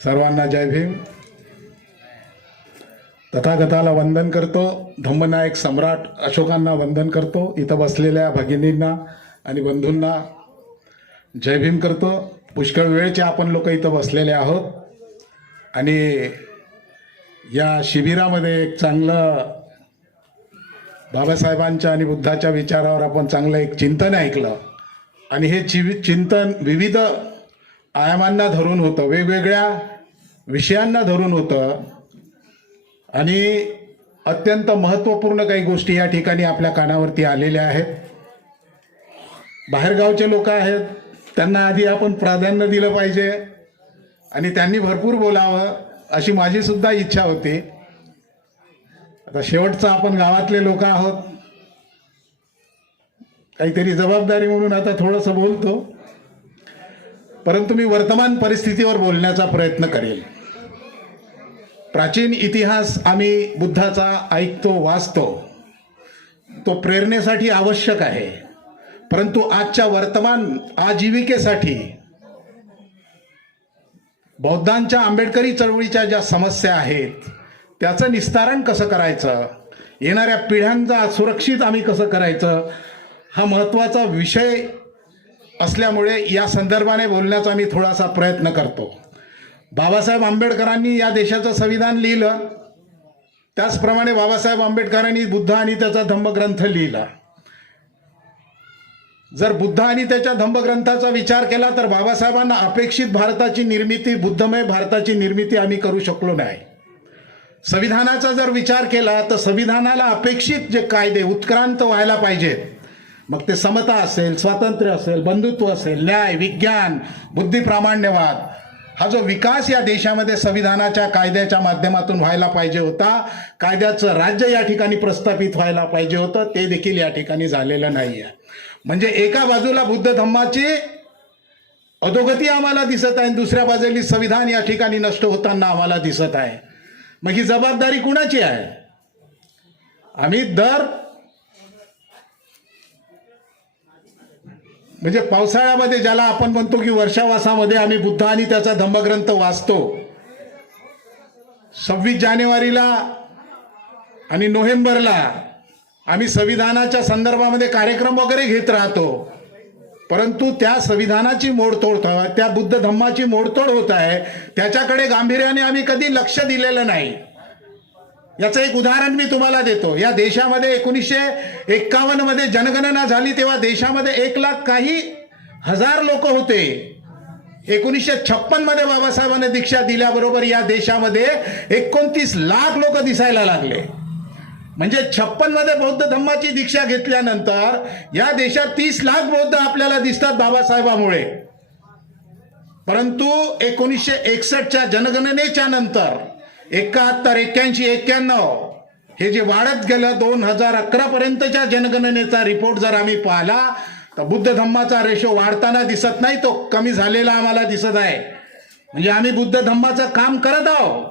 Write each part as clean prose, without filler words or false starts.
सर्वांना जय भीम. तथागताला वंदन करतो. धम्मनायक सम्राट अशोकांना वंदन करतो. इथं बसलेल्या भगिनींना आणि बंधूंना जय भीम करतो. पुष्कळ वेळचे आपण लोक इथं बसलेले आहोत आणि या शिबिरामध्ये एक चांगलं बाबासाहेबांच्या आणि बुद्धाच्या विचारावर आपण चांगलं एक चिंतन ऐकलं आणि हे चिंतन विविध आयामांना धरून होतं, वेगवेगळ्या विषयांना धरून होतं आणि अत्यंत महत्त्वपूर्ण काही गोष्टी या ठिकाणी आपल्या कानावरती आलेल्या आहेत. बाहेरगावचे लोक आहेत, त्यांना आधी आपण प्राधान्य दिलं पाहिजे आणि त्यांनी भरपूर बोलावं अशी माझी सुद्धा इच्छा होती. आता शेवटचं आपण गावातले लोक आहोत, काहीतरी जबाबदारी म्हणून आता थोडंसं बोलतो, परंतु मी वर्तमान परिस्थितीवर बोलण्याचा प्रयत्न करेल. प्राचीन इतिहास आम्ही बुद्धाचा ऐकतो, वाचतो, तो प्रेरणेसाठी आवश्यक आहे, परंतु आजच्या वर्तमान आजीविकेसाठी बौद्धांच्या आंबेडकरी चळवळीच्या ज्या समस्या आहेत त्याचं निस्तारण कसं करायचं, येणाऱ्या पिढ्यांचा सुरक्षित आम्ही कसं करायचं, हा महत्त्वाचा विषय असल्यामुळे या संदर्भाने बोलण्याचा मी थोडासा प्रयत्न करतो. बाबासाहेब आंबेडकरांनी या देशाचं संविधान लिहिलं, त्याचप्रमाणे बाबासाहेब आंबेडकरांनी बुद्ध आणि त्याचा धम्मग्रंथ लिहिला. जर बुद्ध आणि त्याच्या धम्मग्रंथाचा विचार केला तर बाबासाहेबांना अपेक्षित भारताची निर्मिती, बुद्धमय भारताची निर्मिती आम्ही करू शकलो नाही. संविधानाचा जर विचार केला तर संविधानाला अपेक्षित जे कायदे उत्क्रांत व्हायला पाहिजेत, मग ते समता असेल, स्वातंत्र्य असेल, बंधुत्व असेल, न्याय, विज्ञान, बुद्धिप्रामाण्यवाद, हा जो विकास या देशामध्ये संविधानाच्या कायद्याच्या माध्यमातून व्हायला पाहिजे होता, कायद्याचं राज्य या ठिकाणी प्रस्थापित व्हायला पाहिजे होतं, ते देखील या ठिकाणी झालेलं नाही आहे. म्हणजे एका बाजूला बुद्ध धम्माची अधोगती आम्हाला दिसत आहे, दुसऱ्या बाजूला संविधान या ठिकाणी नष्ट होताना आम्हाला दिसत आहे. मग ही जबाबदारी कुणाची आहे? आम्ही म्हणजे पावसाळ्यामध्ये ज्याला आपण म्हणतो की वर्षावासामध्ये आम्ही बुद्ध आणि त्याचा धम्मग्रंथ वाचतो. 26 जानेवारीला आणि नोव्हेंबरला आम्ही संविधानाच्या संदर्भामध्ये कार्यक्रम वगैरे घेत राहतो, परंतु त्या संविधानाची मोडतोड, त्या बुद्ध धम्माची मोडतोड होत आहे, त्याच्याकडे गांभीर्याने आम्ही कधी लक्ष दिलेलं नाही. याचं एक उदाहरण मी तुम्हाला देतो. या देशामध्ये 1951 मध्ये जनगणना झाली तेव्हा देशामध्ये 1 लाख काही हजार लोक होते. 1956 मध्ये बाबासाहेबांनी दीक्षा दिल्याबरोबर या देशामध्ये 29 लाख लोक दिसायला लागले. म्हणजे 56 मध्ये बौद्ध धम्माची दीक्षा घेतल्यानंतर या देशात 30 लाख बौद्ध आपल्याला दिसतात बाबासाहेबांमुळे. परंतु 1961च्या जनगणनेच्या नंतर 71, 81, 91 हे जे वाढत गेलं, 2011 पर्यंतच्या जनगणनेचा रिपोर्ट जर आम्ही पाहिला तर बुद्ध धम्माचा रेशो वाढताना दिसत नाही, तो कमी झालेला आम्हाला दिसत आहे. म्हणजे आम्ही बुद्ध धम्माचं काम करत आहोत,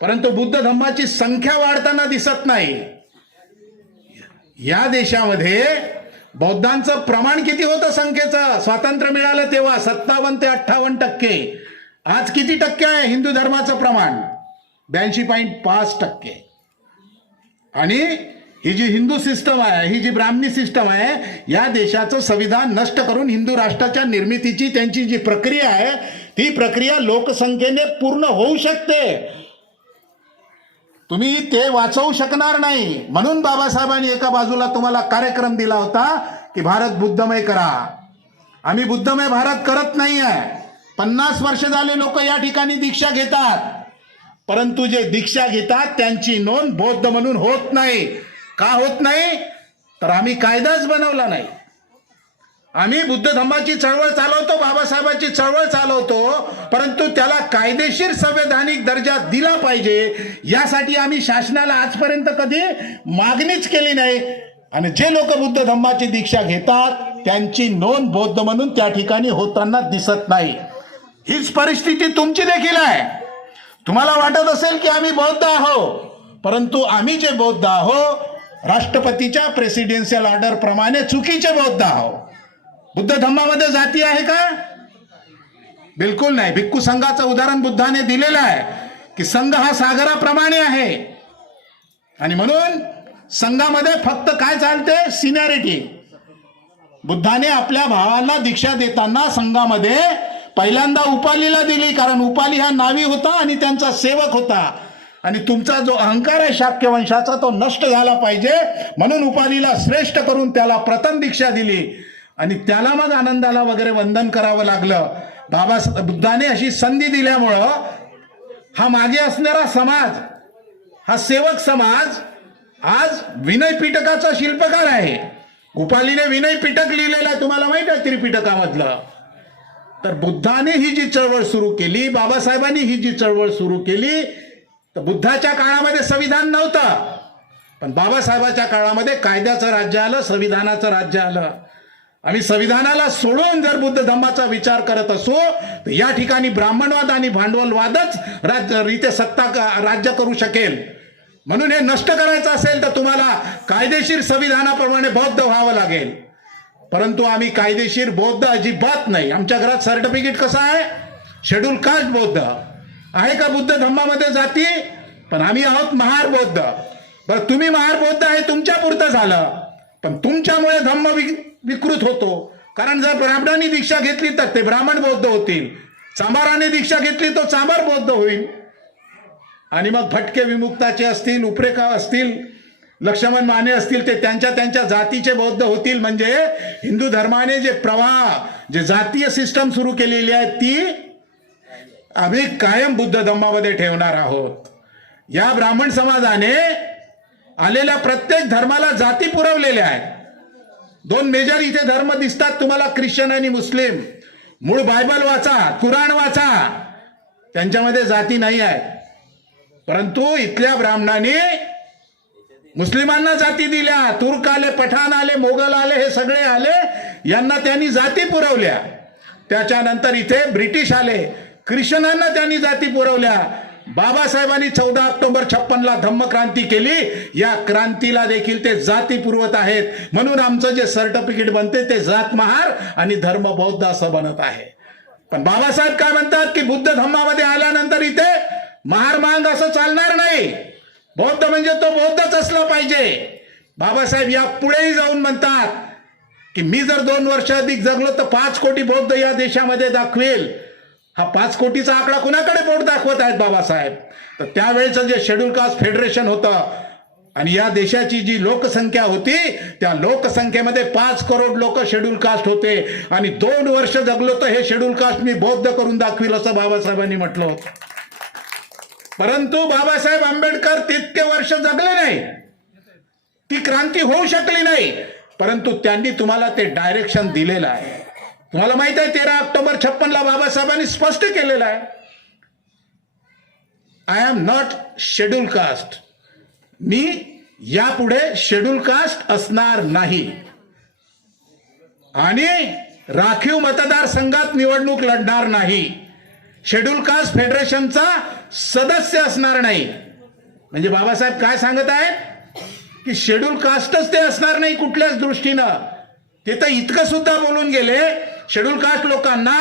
परंतु बुद्ध धम्माची संख्या वाढताना दिसत नाही. या देशामध्ये बौद्धांचं प्रमाण किती होतं संख्येचं? स्वातंत्र्य मिळालं तेव्हा 57 ते 58%. आज किती टक्के आहे हिंदू धर्माचं प्रमाण? 82.5%. आणि ही जी हिंदू सिस्टम आहे, ही जी ब्राह्मणी सिस्टम आहे, या देशाचं संविधान नष्ट करून हिंदू राष्ट्राच्या निर्मितीची त्यांची जी प्रक्रिया आहे ती प्रक्रिया लोकसंख्येने पूर्ण होऊ शकते. तुम्ही ते वाचवू शकणार नाही. म्हणून बाबासाहेबांनी एका बाजूला तुम्हाला कार्यक्रम दिला होता की भारत बुद्धमय करा. आम्ही बुद्धमय भारत करत नाही आहे. 50 वर्ष झाले लोक या ठिकाणी दीक्षा घेतात, परंतु जे दीक्षा घेतात त्यांची नोंद बौद्ध म्हणून होत नाही. का होत नाही? तर आम्ही कायदाच बनवला नाही. आम्ही बुद्ध धम्माची चळवळ चालवतो, बाबासाहेबांची चळवळ चालवतो, परंतु त्याला कायदेशीर संवैधानिक दर्जा दिला पाहिजे यासाठी आम्ही शासनाला आजपर्यंत कधी मागणीच केली नाही. आणि जे लोक बुद्ध धम्माची दीक्षा घेतात त्यांची नोंद बौद्ध म्हणून त्या ठिकाणी होताना दिसत नाही. हीच परिस्थिती तुमची देखील आहे. तुम्हाला वाटत असेल की आम्ही बौद्ध आहोत, परंतु आम्ही जे बौद्ध आहोत राष्ट्रपतीच्या प्रेसिडेन्शियल ऑर्डर प्रमाणे चुकीचे बौद्ध आहोत. बुद्ध धम्मामध्ये जाती आहे का? बिलकुल नाही. भिक्खू संघाचं उदाहरण बुद्धाने दिलेलं आहे की संघ हा सागराप्रमाणे आहे आणि म्हणून संघामध्ये फक्त काय चालते, सिनियरिटी. बुद्धाने आपल्या भावाला दीक्षा देताना संघामध्ये पहिल्यांदा उपालीला दिली, कारण उपाली हा नावी होता आणि त्यांचा सेवक होता आणि तुमचा जो अहंकार आहे शाक्य वंशाचा तो नष्ट झाला पाहिजे म्हणून उपालीला श्रेष्ठ करून त्याला प्रथम दीक्षा दिली आणि त्याला मग आनंदाला वगैरे वंदन करावं लागलं. बुद्धाने अशी संधी दिल्यामुळं हा मागे असणारा समाज, हा सेवक समाज आज विनय पिटकाचा शिल्पकार आहे. उपालीने विनय पिटक लिहिलेलं आहे, तुम्हाला माहित आहे त्रिपिटकामधलं. तर बुद्धाने ही जी चळवळ सुरू केली, बाबासाहेबांनी ही जी चळवळ सुरू केली, तर बुद्धाच्या काळामध्ये संविधान नव्हतं, पण बाबासाहेबांच्या काळामध्ये कायद्याचं राज्य आलं, संविधानाचं राज्य आलं. आम्ही संविधानाला सोडून जर बुद्ध धम्माचा विचार करत असू तर या ठिकाणी ब्राह्मणवाद आणि भांडवलवादच राज्य करू शकेल. म्हणून हे नष्ट करायचं असेल तर तुम्हाला कायदेशीर संविधानाप्रमाणे बौद्ध व्हावं लागेल. परंतु आम्ही कायदेशीर बौद्ध अजिबात नाही. आमच्या घरात सर्टिफिकेट कसं आहे, शेड्यूल कास्ट बौद्ध आहे का बुद्ध धम्मामध्ये जाती, पण आम्ही आहोत महार बौद्ध. बरं, तुम्ही महार बौद्ध आहे तुमच्या पुरतं झालं, पण तुमच्यामुळे धम्म विकृत होतो. कारण जर ब्राह्मणांनी दीक्षा घेतली तर ते ब्राह्मण बौद्ध होतील, चांभाराने दीक्षा घेतली तो चांभार बौद्ध होईल. आणि मग भटके विमुक्ताचे असतील, उपरेखा असतील, लक्ष्मण माने असतील, ते त्यांच्या त्यांच्या जातीचे बौद्ध होतील. म्हणजे हिंदू धर्माने जे प्रवाह, जे जातीय सिस्टम सुरू केलेली आहे ती आम्ही कायम बुद्ध धम्मामध्ये ठेवणार आहोत. या ब्राह्मण समाजाने आलेल्या प्रत्येक धर्माला जाती पुरवलेल्या आहेत. दोन मेजर इथे धर्म दिसतात तुम्हाला, ख्रिश्चन आणि मुस्लिम. मूळ बायबल वाचा, कुराण वाचा, त्यांच्यामध्ये जाती नाही आहे. परंतु इथल्या ब्राह्मणांनी मुस्लिमांना जाती दिल्या. तुर्क आले, पठाण आले, मोगल आले, हे सगळे आले, यांना त्यांनी जाती पुरवल्या. त्याच्यानंतर इथे ब्रिटिश आले, ख्रिश्चनांना त्यांनी जाती पुरवल्या. बाबासाहेबांनी 14 ऑक्टोबर 56ला धम्मक्रांती केली. या क्रांतीला देखील ते जाती पुरवत आहेत. म्हणून आमचं जे सर्टिफिकेट बनते ते जात महार आणि धर्म बौद्ध असं बनत आहे. पण बाबासाहेब काय म्हणतात की बुद्ध धम्मामध्ये आल्यानंतर इथे महार मांग असं चालणार नाही. बौद्ध म्हणजे तो बौद्धच असला पाहिजे. बाबासाहेब या पुढेही जाऊन म्हणतात की मी जर 2 वर्ष अधिक जगलो तर 5 कोटी बौद्ध या देशामध्ये दाखवेल. हा 5 कोटीचा आकडा कुणाकडे बोट दाखवत आहेत बाबासाहेब? तर त्यावेळेचं जे शेड्यूल कास्ट फेडरेशन होतं आणि या देशाची जी लोकसंख्या होती त्या लोकसंख्येमध्ये 5 करोड लोक शेड्यूल कास्ट होते आणि 2 वर्ष जगलो तर हे शेड्यूल कास्ट मी बौद्ध करून दाखवील असं बाबासाहेबांनी म्हटलं होतं. परंतु बाबासाहेब आंबेडकर तितके वर्ष जगले नाही, ती क्रांती होऊ शकली नाही. परंतु त्यांनी तुम्हाला ते डायरेक्शन दिलेलं आहे. तुम्हाला माहित आहे 13 ऑक्टोबर 56ला बाबासाहेबांनी स्पष्ट केलेलं आहे, I am not schedule caste. मी यापुढे शेड्यूल कास्ट असणार नाही आणि राखीव मतदारसंघात निवडणूक लढणार नाही. शेड्यूल कास्ट फेडरेशनचा सदस्य असणार नाही. म्हणजे बाबासाहेब काय सांगत आहेत की शेड्यूल कास्टच ते असणार नाही कुठल्याच दृष्टीनं. ते तर इतकं सुद्धा बोलून गेले शेड्यूल कास्ट लोकांना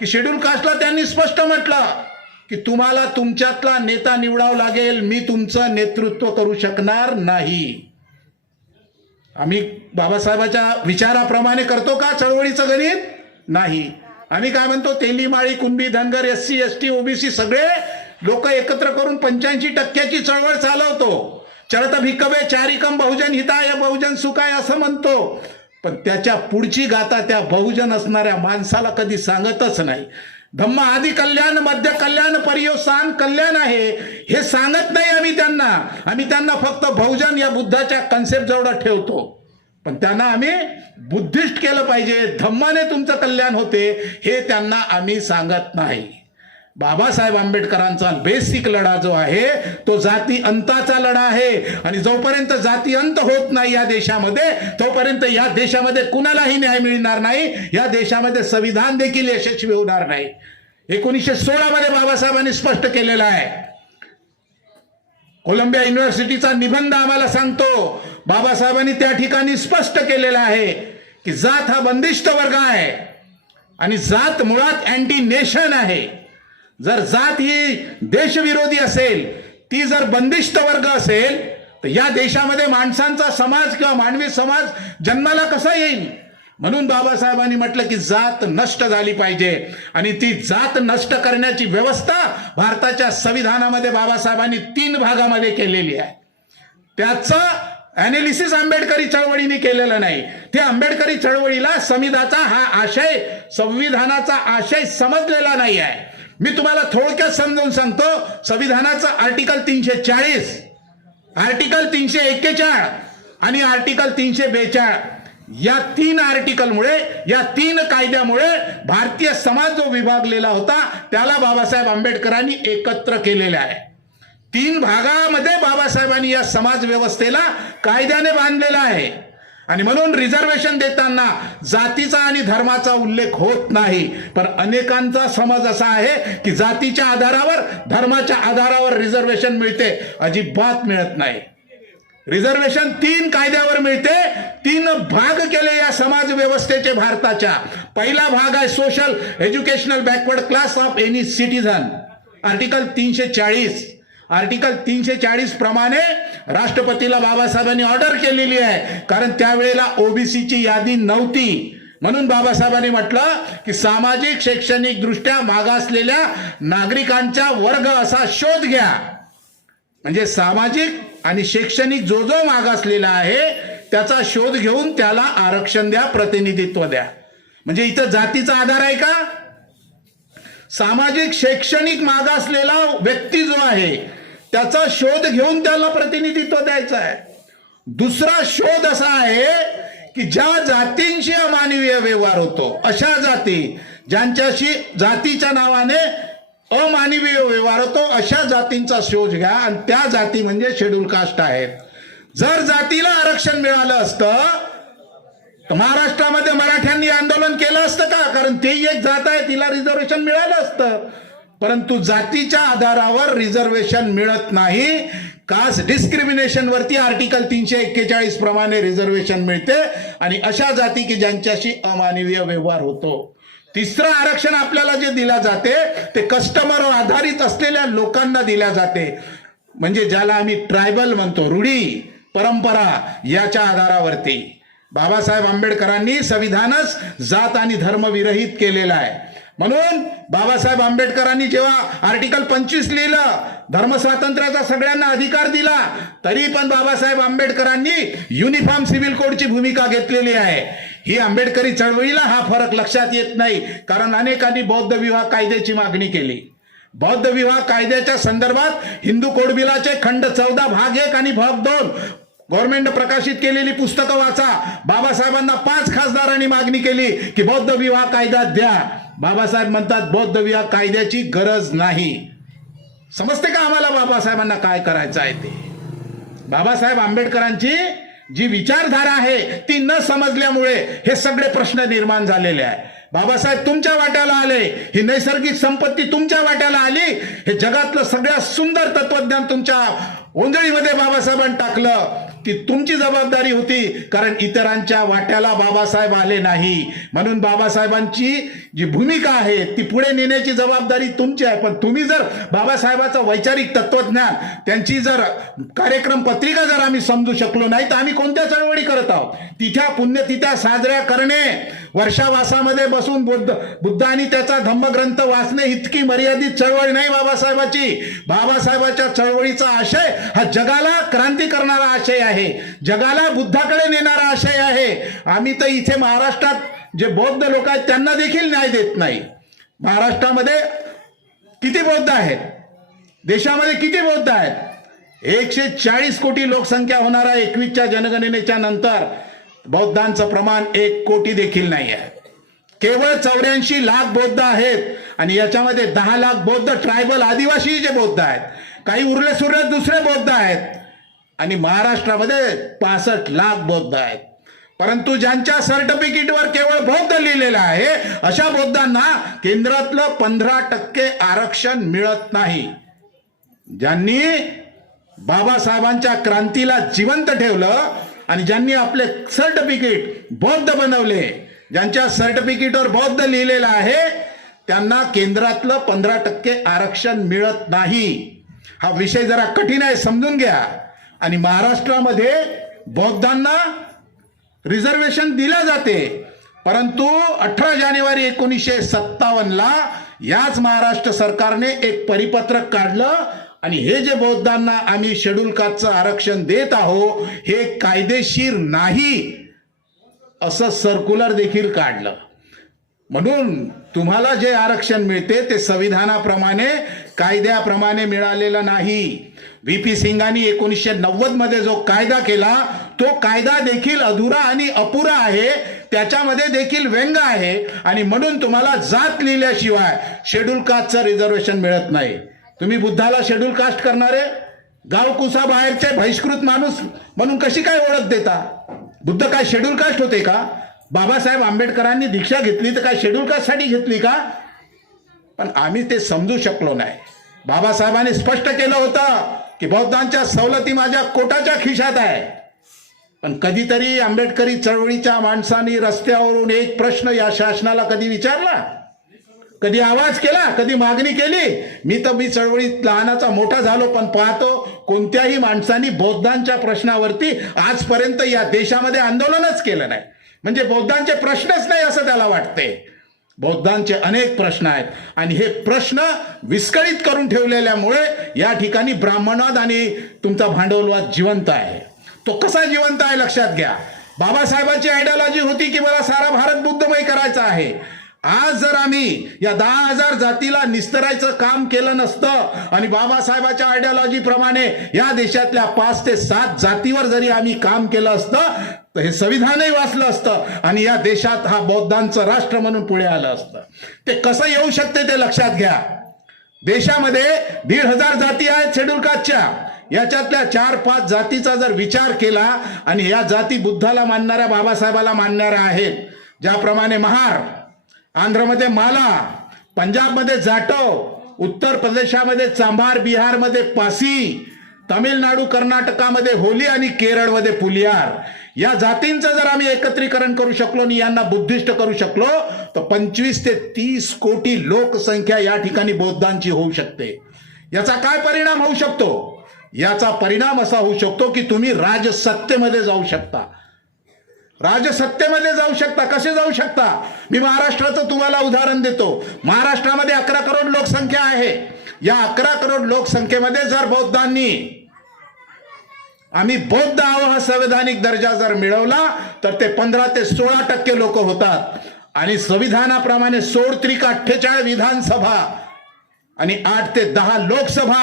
की शेड्यूल कास्टला त्यांनी स्पष्ट म्हटलं की तुम्हाला तुमच्यातला नेता निवडावा लागेल, मी तुमचं नेतृत्व करू शकणार नाही. आम्ही बाबासाहेबांच्या विचाराप्रमाणे करतो का चळवळीचं गणित? नाही. आम्ही काय म्हणतो, तेली माळी Kunbi Dhangar SC ST OBC सगळे लोक एकत्र करून 85% चळवळ चालवतो. चरत भिक्कवे चारिकम बहुजन हिताय बहुजन सुखाय असं म्हणतो. पण त्याच्या पुढची गाथा त्या बहुजन असणाऱ्या माणसाला कधी सांगतच नाही. धम्म आदि कल्याण मध्य कल्याण पर्योसान कल्याण आहे हे सांगत नाही आम्ही त्यांना फक्त बहुजन या बुद्धाच्या कन्सेप्ट जवळ ठेवतो. पण त्यांना आम्ही बुद्धिस्ट केलं पाहिजे, धम्माने तुमचं कल्याण होते हे त्यांना आम्ही सांगत नाही. बाबासाहेब आंबेडकरांचा बेसिक लढा जो आहे तो जाती अंताचा लढा आहे आणि जोपर्यंत जाती अंत होत नाही या देशामध्ये तोपर्यंत या देशामध्ये कुणालाही न्याय मिळणार नाही. या देशामध्ये संविधान देखील यशस्वी होणार नाही. 1916 मध्ये बाबासाहेबांनी स्पष्ट केलेलं आहे. कोलंबिया युनिव्हर्सिटीचा निबंध आम्हाला सांगतो, बाबासाहेबांनी त्या ठिकाणी स्पष्ट केलेलं आहे की जात हा बंदिष्ट वर्ग आहे. आणि जात मुळात अँटी नेशन आहे. जर जात ही देशविरोधी असेल, ती जर बंदिस्त वर्ग असेल, तर या देशामध्ये माणसांचा समाज किंवा मानवी समाज जन्माला कसा येईल? म्हणून बाबासाहेबांनी म्हटलं की जात नष्ट झाली पाहिजे. आणि ती जात नष्ट करण्याची व्यवस्था भारताच्या संविधानामध्ये बाबासाहेबांनी 3 भागामध्ये केलेली आहे. त्याचं अनालिसिस आंबेडकरी चळवळीने केलेलं नाही. ते आंबेडकरी चळवळीला संविधानाचा आशय समजलेला नाही आहे. मी तुम्हाला थोडक्यात समजावून सांगतो. संविधानाचा आर्टिकल 340, आर्टिकल 341 आणि आर्टिकल 342 या 3 आर्टिकलमुळे, या 3 कायद्यामुळे भारतीय समाज जो विभागलेला होता त्याला बाबासाहेब आंबेडकरांनी एकत्र केलेला आहे. 3 भागामध्ये बाबासाहेबांनी या समाज व्यवस्थेला कायद्याने बांधलेला आहे. आणि म्हणून रिझर्वेशन देताना जातीचा आणि धर्माचा उल्लेख होत नाही. पण अनेकांचा समज असा आहे की जातीच्या आधारावर, धर्माच्या आधारावर रिझर्वेशन मिळते. अजिबात मिळत नाही. रिझर्वेशन 3 कायद्यावर मिळते. 3 भाग केले या समाज व्यवस्थेचे भारताच्या. पहिला भाग आहे social educational backward class of any citizen, article 340. Article 340 प्रमाणे राष्ट्रपतीला बाबासाहेबांनी ऑर्डर केलेली आहे, कारण त्यावेळेला ओबीसीची यादी नव्हती. म्हणून बाबासाहेबांनी म्हटलं की सामाजिक शैक्षणिक दृष्ट्या मागासलेल्या नागरिकांचा वर्ग असा शोध घ्या. म्हणजे सामाजिक आणि शैक्षणिक जो जो मागासलेला आहे त्याचा शोध घेऊन त्याला आरक्षण द्या, प्रतिनिधित्व द्या. म्हणजे इथं जातीचा आधार आहे का? सामाजिक शैक्षणिक मागासलेला व्यक्ती जो आहे त्याचा शोध घेऊन त्याला प्रतिनिधित्व द्यायचं आहे. दुसरा शोध असा आहे की ज्या जातींशी अमानवीय व्यवहार होतो, अशा जाती ज्यांच्याशी जातीच्या नावाने अमानवीय व्यवहार होतो, अशा जातींचा शोध घ्या. आणि त्या जाती म्हणजे शेड्यूल कास्ट आहेत. जर जातीला आरक्षण मिळालं असतं तर महाराष्ट्रामध्ये मराठ्यांनी आंदोलन केलं असतं का? कारण ते एक जात आहे, तिला रिझर्वेशन मिळालं असतं. परंतु जातीच्या आधारावर रिझर्वेशन मिळत नाही. कास्ट डिस्क्रिमिनेशन वरती आर्टिकल 341 प्रमाणे रिझर्वेशन मिळते. आणि अशा जाती की ज्यांच्याशी अमानवीय व्यवहार होतो. तिसरं आरक्षण आपल्याला जे दिला जाते ते कस्टमर आधारित असलेल्या लोकांना दिल्या जाते. म्हणजे ज्याला आम्ही ट्रायबल म्हणतो, रूढी परंपरा याच्या आधारावरती. बाबासाहेब आंबेडकरांनी संविधानच जात आणि धर्म विरहित केलेलं आहे. म्हणून बाबासाहेब आंबेडकरांनी जेव्हा आर्टिकल 25 लिहिलं, धर्मस्वातंत्र्याचा सगळ्यांना अधिकार दिला, तरी पण बाबासाहेब आंबेडकरांनी युनिफॉर्म सिव्हिल कोडची भूमिका घेतलेली आहे. ही आंबेडकरी चळवळीला हा फरक लक्षात येत नाही. कारण अनेकांनी बौद्ध विवाह कायद्याची मागणी केली. बौद्ध विवाह कायद्याच्या संदर्भात हिंदू कोडबिलाचे खंड 14 भाग 1 आणि भाग 2 गव्हर्नमेंट प्रकाशित केलेली पुस्तकं वाचा. बाबासाहेबांना 5 खासदारांनी मागणी केली की बौद्ध विवाह कायदा द्या. बाबासाहेब म्हणतात बौद्ध विवाह कायद्याची गरज नाही. समजते का आम्हाला बाबासाहेबांना काय करायचं आहे ते? बाबासाहेब आंबेडकरांची जी विचारधारा आहे ती न समजल्यामुळे हे सगळे प्रश्न निर्माण झालेले आहे. बाबासाहेब तुमच्या वाट्याला आले, ही नैसर्गिक संपत्ती तुमच्या वाट्याला आली, हे जगातलं सगळ्यात सुंदर तत्वज्ञान तुमच्या ओंजळीमध्ये बाबासाहेबांनी टाकलं. ती तुमची जबाबदारी होती, कारण इतरांच्या वाट्याला बाबासाहेब आले नाही. म्हणून बाबासाहेबांची जी भूमिका आहे ती पुढे नेण्याची जबाबदारी तुमची आहे. पण तुम्ही जर बाबासाहेबांचं वैचारिक तत्वज्ञान, त्यांची जर कार्यक्रम पत्रिका जर आम्ही समजू शकलो नाही तर आम्ही कोणत्या चळवळी करत आहोत? तिथ्या पुण्यतिथ्या साजऱ्या करणे, वर्षावासामध्ये बसून बुद्ध आणि त्याचा धम्मग्रंथ वाचणे इतकी मर्यादित चळवळ नाही बाबासाहेबाची. बाबासाहेबाच्या चळवळीचा आशय हा जगाला क्रांती करणारा आशय आहे, जगाला बुद्धाकडे नेणारा आशय आहे. आम्ही तर इथे महाराष्ट्रात जे बौद्ध लोक आहेत त्यांना देखील न्याय देत नाही. महाराष्ट्रामध्ये किती बौद्ध आहेत? देशामध्ये किती बौद्ध आहेत? 140 कोटी लोकसंख्या होणारा 21च्या जनगणनेच्या नंतर बौद्धांचं प्रमाण 1 कोटी देखील नाही आहे. केवळ 84 लाख बौद्ध आहेत. आणि याच्यामध्ये 10 लाख बौद्ध ट्रायबल आदिवासी जे बौद्ध आहेत, काही उरले सुरले दुसरे बौद्ध आहेत. आणि महाराष्ट्रामध्ये 65 लाख बौद्ध आहेत. परंतु ज्यांच्या सर्टिफिकेटवर केवळ बौद्ध लिहिलेलं आहे अशा बौद्धांना केंद्रातलं 15% आरक्षण मिळत नाही. ज्यांनी बाबासाहेबांच्या क्रांतीला जिवंत ठेवलं आणि ज्यांनी आपले सर्टिफिकेट बौद्ध बनवले, ज्यांच्या सर्टिफिकेटवर बौद्ध लिहिलेलं आहे त्यांना केंद्रातलं 15% आरक्षण मिळत नाही. हा विषय जरा कठीण आहे, समजून घ्या. आणि महाराष्ट्रामध्ये बौद्धांना रिझर्वेशन दिल्या जाते, परंतु 18 जानेवारी 1957ला याच महाराष्ट्र सरकारने एक परिपत्रक काढलं आणि हे जे बौद्धांना आम्ही शेड्यूल कास्टचं आरक्षण देत आहोत हे कायदेशीर नाही असं सर्क्युलर देखील काढलं. म्हणून तुम्हाला जे आरक्षण मिळते ते संविधानाप्रमाणे कायद्याप्रमाणे मिळालेलं नाही. व्ही.पी. सिंगांनी 1990 मध्ये जो कायदा केला तो कायदा देखील अधुरा आणि अपुरा आहे, त्याच्यामध्ये देखील व्यंग आहे. आणि म्हणून तुम्हाला जात लिहिल्याशिवाय शेड्यूल कास्टचं रिझर्वेशन मिळत नाही. तुम्ही बुद्धाला शेड्यूल कास्ट करणारे गावकुसा बाहेरचे बहिष्कृत माणूस म्हणून कशी काय ओळख देता? बुद्ध काय शेड्यूल कास्ट होते का? बाबासाहेब आंबेडकरांनी दीक्षा घेतली तर काय शेड्यूल कास्टसाठी घेतली का? पण आम्ही ते समजू शकलो नाही. बाबासाहेबांनी स्पष्ट केलं होतं की बौद्धांच्या सवलती माझ्या कोटाच्या खिशात आहे. पण कधीतरी आंबेडकरी चळवळीच्या माणसांनी रस्त्यावरून एक प्रश्न या शासनाला कधी विचारला, कधी आवाज केला, कधी मागणी केली? मी चळवळीत लहानाचा मोठा झालो, पण पाहतो कोणत्याही माणसांनी बौद्धांच्या प्रश्नावरती आजपर्यंत या देशामध्ये आंदोलनच केलं नाही. म्हणजे बौद्धांचे प्रश्नच नाही असं त्याला वाटते. बौद्धांचे अनेक प्रश्न आहेत आणि हे प्रश्न विस्कळीत करून ठेवलेल्यामुळे या ठिकाणी ब्राह्मणवाद आणि तुमचा भांडवलवाद जिवंत आहे. तो कसा जिवंत आहे लक्षात घ्या. बाबासाहेबांची आयडियोलॉजी होती की मला सारा भारत बुद्धमय करायचा आहे. आज जर आम्ही या 10,000 जातीला निस्तरायचं काम केलं नसतं आणि बाबासाहेबांच्या आयडियोलॉजी प्रमाणे या देशातल्या 5 ते 7 जातीवर जरी आम्ही काम केलं असतं तर हे संविधानही वाचलं असतं आणि या देशात हा बौद्धांचं राष्ट्र म्हणून पुढे आलं असतं. ते कसं येऊ शकते ते लक्षात घ्या. देशामध्ये 1,500 जाती आहेत शेड्यूल कास्टच्या. याच्यातल्या 4-5 जातीचा जर विचार केला आणि या जाती बुद्धाला मानणाऱ्या बाबासाहेबाला मानणाऱ्या आहेत, ज्याप्रमाणे महार, आंध्रमध्ये माला, पंजाबमध्ये जाटव, उत्तर प्रदेशामध्ये चांभार, बिहारमध्ये पासी, तामिळनाडू कर्नाटकामध्ये होली आणि केरळमध्ये पुलियार, या जातींचं जर आम्ही एकत्रीकरण करू शकलो आणि यांना बुद्धिस्ट करू शकलो तर 25 ते 30 कोटी लोकसंख्या या ठिकाणी बौद्धांची होऊ शकते. याचा काय परिणाम होऊ शकतो? याचा परिणाम असा होऊ शकतो की तुम्ही राजसत्तेमध्ये जाऊ शकता. राजसत्तेमध्ये जाऊ शकता. कसे जाऊ शकता? मी महाराष्ट्राचं तुम्हाला उदाहरण देतो. महाराष्ट्रामध्ये 11 करोड लोकसंख्या आहे. या 11 करोड लोकसंख्येमध्ये जर बौद्धांनी आम्ही बौद्ध आहो हा संवैधानिक दर्जा जर मिळवला तर ते 15 ते 16% लोक होतात. आणि संविधानाप्रमाणे 16×48 विधानसभा आणि 8 ते 10 लोकसभा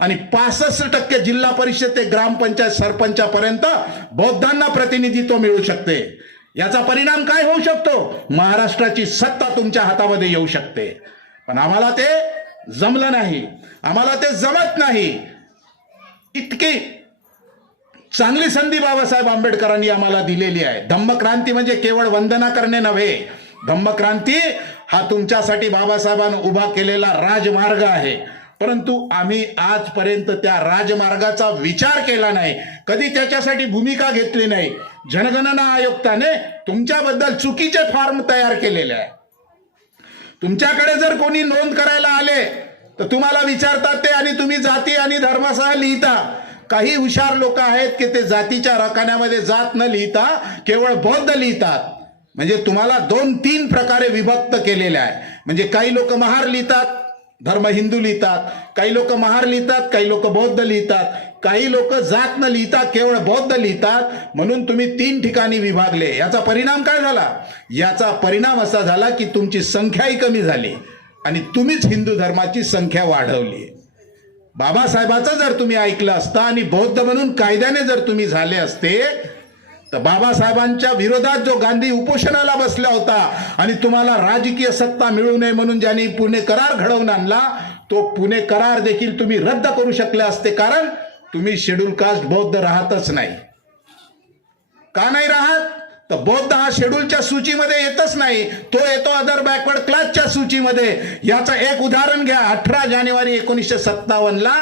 आणि 65% जिल्हा परिषद ते ग्रामपंचायत सरपंचापर्यंत बौद्धांना प्रतिनिधित्व मिळू शकते. याचा परिणाम काय होऊ शकतो? महाराष्ट्राची सत्ता तुमच्या हातामध्ये येऊ शकते. पण आम्हाला ते जमलं नाही, आम्हाला ते जमत नाही. इतकी चांगली संधी बाबासाहेब आंबेडकरांनी आम्हाला दिलेली आहे. धम्मक्रांती म्हणजे केवळ वंदना करणे नव्हे. धम्मक्रांती हा तुमच्यासाठी बाबासाहेबांनी उभा केलेला राजमार्ग आहे. परंतु आम्ही आजपर्यंत त्या राजमार्गाचा विचार केला नाही, कधी त्याच्यासाठी भूमिका घेतली नाही. जनगणना आयुक्ताने तुमच्याबद्दल चुकीचे फॉर्म तयार केलेले आहे. तुमच्याकडे जर कोणी नोंद करायला आले तर तुम्हाला विचारतात ते आणि तुम्ही जाती आणि धर्मासह लिहिता. काही हुशार लोक आहेत की ते जातीच्या रकान्यामध्ये जात न लिहिता केवळ बौद्ध लिहितात. म्हणजे तुम्हाला 2-3 प्रकारे विभक्त केलेले आहे. म्हणजे काही लोक महार लिहितात, धर्म हिंदू लिहितात, काही लोक महार लिहितात, काही लोक बौद्ध लिहितात, काही लोक जात न लिहिता केवळ बौद्ध लिहितात. म्हणून तुम्ही 3 ठिकाणी विभागले. याचा परिणाम काय झाला? याचा परिणाम असा झाला की तुमची संख्याही कमी झाली आणि तुम्हीच हिंदू धर्माची संख्या वाढवली. बाबासाहेबाचं जर तुम्ही ऐकलं असता आणि बौद्ध म्हणून कायद्याने जर तुम्ही झाले असते तर बाबासाहेबांच्या विरोधात जो गांधी उपोषणाला बसला होता आणि तुम्हाला राजकीय सत्ता मिळू नये म्हणून ज्यांनी पुणे करार घडवून आणला तो पुणे करार देखील तुम्ही रद्द करू शकले असते. कारण तुम्ही शेड्यूल कास्ट बौद्ध राहतच नाही. का नाही राहत? तर बौद्ध हा शेड्यूलच्या सूचीमध्ये येतच नाही, तो येतो अदर बॅकवर्ड क्लासच्या सूचीमध्ये. याचं एक उदाहरण घ्या. 18 जानेवारी 1957ला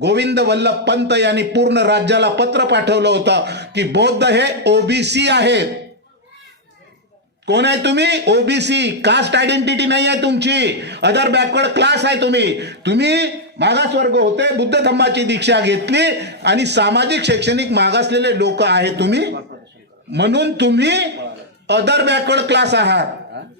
गोविंद वल्लभ पंत यांनी पूर्ण राज्याला पत्र पाठवलं होतं की बौद्ध हे ओबीसी आहेत. कोण आहे तुम्ही? ओबीसी. कास्ट आयडेंटिटी नाही आहे तुमची, अदर बॅकवर्ड क्लास आहे तुम्ही मागासवर्ग होते, बुद्ध धम्माची दीक्षा घेतली आणि सामाजिक शैक्षणिक मागासलेले लोक आहे तुम्ही, म्हणून तुम्ही अदर बॅकवर्ड क्लास आहात.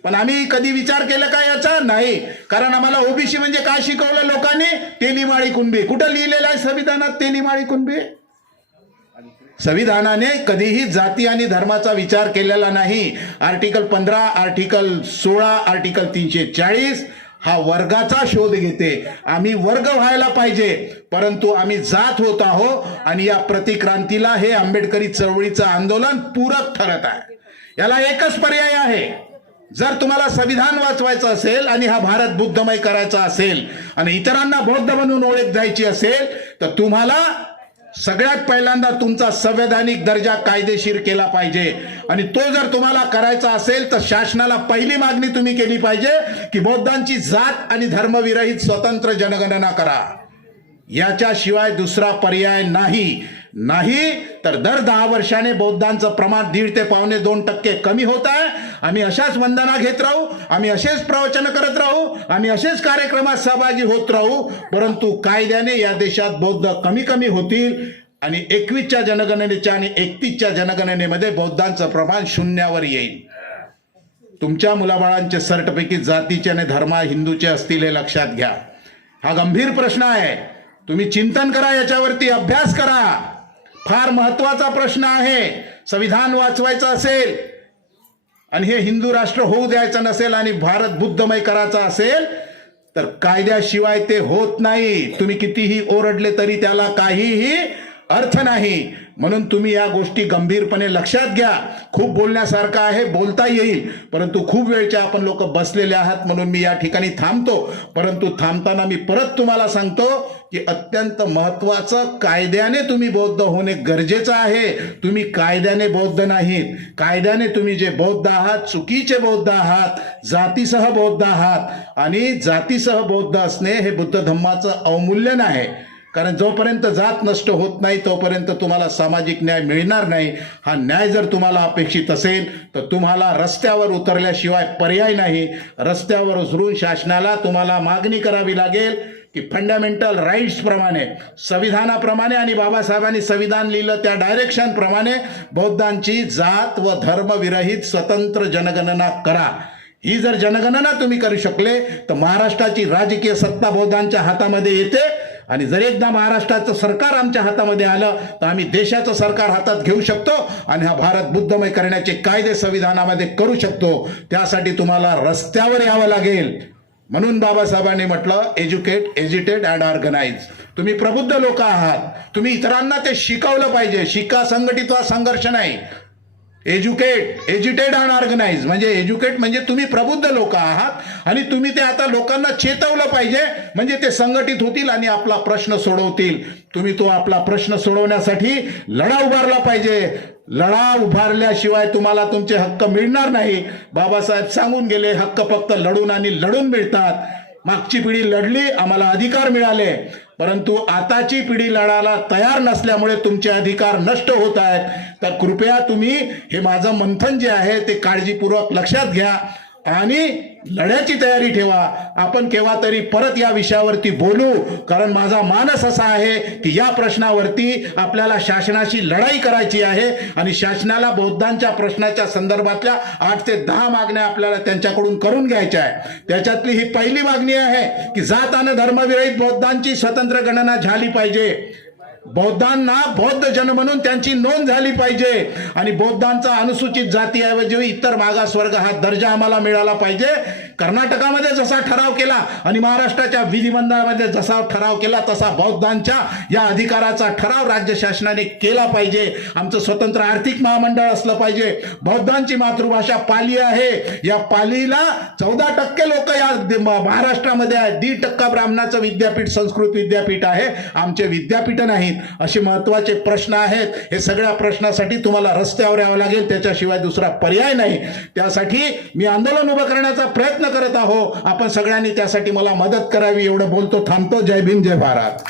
पण आम्ही कधी विचार केला का याचा? नाही. कारण आम्हाला ओबीसी म्हणजे काय शिकवलं लोकांनी? तेलीमाळी कुणबी. कुठं लिहिलेलं आहे संविधानात तेलीमाळी कुणबी? संविधानाने कधीही जाती आणि धर्माचा विचार केलेला नाही. आर्टिकल 15, आर्टिकल 16, आर्टिकल 340 हा वर्गाचा शोध घेते. आम्ही वर्ग व्हायला पाहिजे, परंतु आम्ही जात होत आहोत आणि या प्रतिक्रांतीला हे आंबेडकरी चळवळीचं आंदोलन पूरक ठरत आहे. याला एकच पर्याय आहे. जर तुम्हाला संविधान वाचवायचं असेल आणि हा भारत बुद्धमय करायचा असेल आणि इतरांना बौद्ध म्हणून ओळख द्यायची असेल, तर तुम्हाला सगळ्यात पहिल्यांदा तुमचा संवैधानिक दर्जा कायदेशीर केला पाहिजे. आणि तो जर तुम्हाला करायचा असेल तर शासनाला पहिली मागणी तुम्ही केली पाहिजे की बौद्धांची जात आणि धर्मविरहित स्वतंत्र जनगणना करा. याच्याशिवाय दुसरा पर्याय नाही तर दर 10 वर्षाने बौद्धांचं प्रमाण 1.5 ते 1.25% कमी होत आहे. आम्ही अशाच वंदना घेत राहू, आम्ही असेच प्रवचन करत राहू, आम्ही असेच कार्यक्रमात सहभागी होत राहू, परंतु कायद्याने या देशात बौद्ध कमी होतील आणि 21च्या जनगणनेच्या आणि 31च्या जनगणनेमध्ये बौद्धांचं प्रमाण 0वर येईल. तुमच्या मुलाबाळांचे सर्टिफिकेट जातीचे आणि धर्म हिंदूचे असतील हे लक्षात घ्या. हा गंभीर प्रश्न आहे. तुम्ही चिंतन करा, याच्यावरती अभ्यास करा. फार महत्वाचा प्रश्न आहे. संविधान वाचवायचं असेल आणि हे हिंदू राष्ट्र होऊ द्यायचं नसेल आणि भारत बुद्धमय करायचा असेल तर कायद्याशिवाय ते होत नाही. तुम्ही कितीही ओरडले तरी त्याला काहीही अर्थ नाही. म्हणून तुम्ही या गोष्टी गंभीरपणे लक्षात घ्या. खूप बोलण्यासारखं आहे, बोलता येईल, परंतु खूप वेळच्या आपण लोक बसलेले आहात म्हणून मी या ठिकाणी थांबतो. परंतु थांबताना मी परत तुम्हाला सांगतो की अत्यंत महत्वाचं, कायद्याने तुम्ही बौद्ध होणे गरजेचं आहे. तुम्ही कायद्याने बौद्ध नाहीत. कायद्याने तुम्ही जे बौद्ध आहात, चुकीचे बौद्ध आहात, जातीसह बौद्ध आहात आणि जातीसह बौद्ध असणे हे बुद्ध धम्माचं अवमूल्यन आहे. कारण जोपर्यंत जात नष्ट होत नाही तोपर्यंत तुम्हाला सामाजिक न्याय मिळणार नाही. हा न्याय जर तुम्हाला अपेक्षित असेल तर तुम्हाला रस्त्यावर उतरल्याशिवाय पर्याय नाही. रस्त्यावर उतरून शासनाला तुम्हाला मागणी करावी लागेल की फंडामेंटल राईट्स प्रमाणे, संविधानाप्रमाणे आणि बाबासाहेबांनी संविधान लिहिलं त्या डायरेक्शन प्रमाणे बौद्धांची जात व धर्म विरहित स्वतंत्र जनगणना करा. ही जर जनगणना तुम्ही करू शकले तर महाराष्ट्राची राजकीय सत्ता बौद्धांच्या हातामध्ये येते. आणि जर एकदा महाराष्ट्राचं सरकार आमच्या हातामध्ये आलं तर आम्ही देशाचं सरकार हातात घेऊ शकतो आणि हा भारत बुद्धमय करण्याचे कायदे संविधानामध्ये करू शकतो. त्यासाठी तुम्हाला रस्त्यावर यावं लागेल. म्हणून बाबासाहेबांनी म्हटलं एज्युकेट, एज्युटेट अँड ऑर्गनाइज. तुम्ही प्रबुद्ध लोक आहात. तुम्ही इतरांना ते शिकवलं पाहिजे. शिका, संघटित व्हा, संघर्ष नाही. एज्युकेट, एज्युटेट अँड ऑर्गनाइज म्हणजे एज्युकेट म्हणजे तुम्ही प्रबुद्ध लोक आहात आणि तुम्ही ते आता लोकांना चेतवलं पाहिजे, म्हणजे ते संघटित होतील आणि आपला प्रश्न सोडवतील. तुम्ही तो आपला प्रश्न सोडवण्यासाठी लढा उभारला पाहिजे. लढा उभारल्याशिवाय तुम्हाला तुमचे हक्क मिळणार नाही. बाबासाहेब सांगून गेले, हक्क फक्त लढून आणि लढून मिळतात. मागची पिढी लढली, आम्हाला अधिकार मिळाले, परंतु आताची पिढी लढायला तयार नसल्यामुळे तुमचे अधिकार नष्ट होत आहेत. तर कृपया तुम्ही हे माझं मंथन जे आहे ते काळजीपूर्वक लक्षात घ्या आणि लढ्याची तयारी ठेवा. आपण केव्हा तरी परत या विषयावरती बोलू, कारण माझा मानस असा आहे की या प्रश्नावरती आपल्याला शासनाशी लढाई करायची आहे आणि शासनाला बौद्धांच्या प्रश्नाच्या संदर्भातल्या 8 ते 10 मागण्या आपल्याला त्यांच्याकडून करून घ्यायच्या आहे. त्याच्यातली ही पहिली मागणी आहे की जात आणि धर्मविरहित बौद्धांची स्वतंत्र गणना झाली पाहिजे. बौद्धांना बौद्ध जन म्हणून त्यांची नोंद झाली पाहिजे आणि बौद्धांचा अनुसूचित जातीऐवजी इतर मागासवर्ग हा दर्जा आम्हाला मिळाला पाहिजे. कर्नाटकामध्ये जसा ठराव केला आणि महाराष्ट्राच्या विधिमंडळामध्ये जसा ठराव केला तसा बौद्धांच्या या अधिकाराचा ठराव राज्य शासनाने केला पाहिजे. आमचं स्वतंत्र आर्थिक महामंडळ असलं पाहिजे. बौद्धांची मातृभाषा पाली आहे. या पालीला 14% लोक या महाराष्ट्रामध्ये आहेत. 1.5% ब्राह्मणाचं विद्यापीठ संस्कृत विद्यापीठ आहे, आमचे विद्यापीठ नाहीत. असे महत्वाचे प्रश्न आहेत. हे सगळ्या प्रश्नासाठी तुम्हाला रस्त्यावर यावं लागेल, त्याच्याशिवाय दुसरा पर्याय नाही. त्यासाठी मी आंदोलन उभं करण्याचा प्रयत्न करत आहो. आपण सगळ्यांनी त्यासाठी मला मदत करावी. एवढं बोलतो, थांबतो. जय भीम, जय भारत.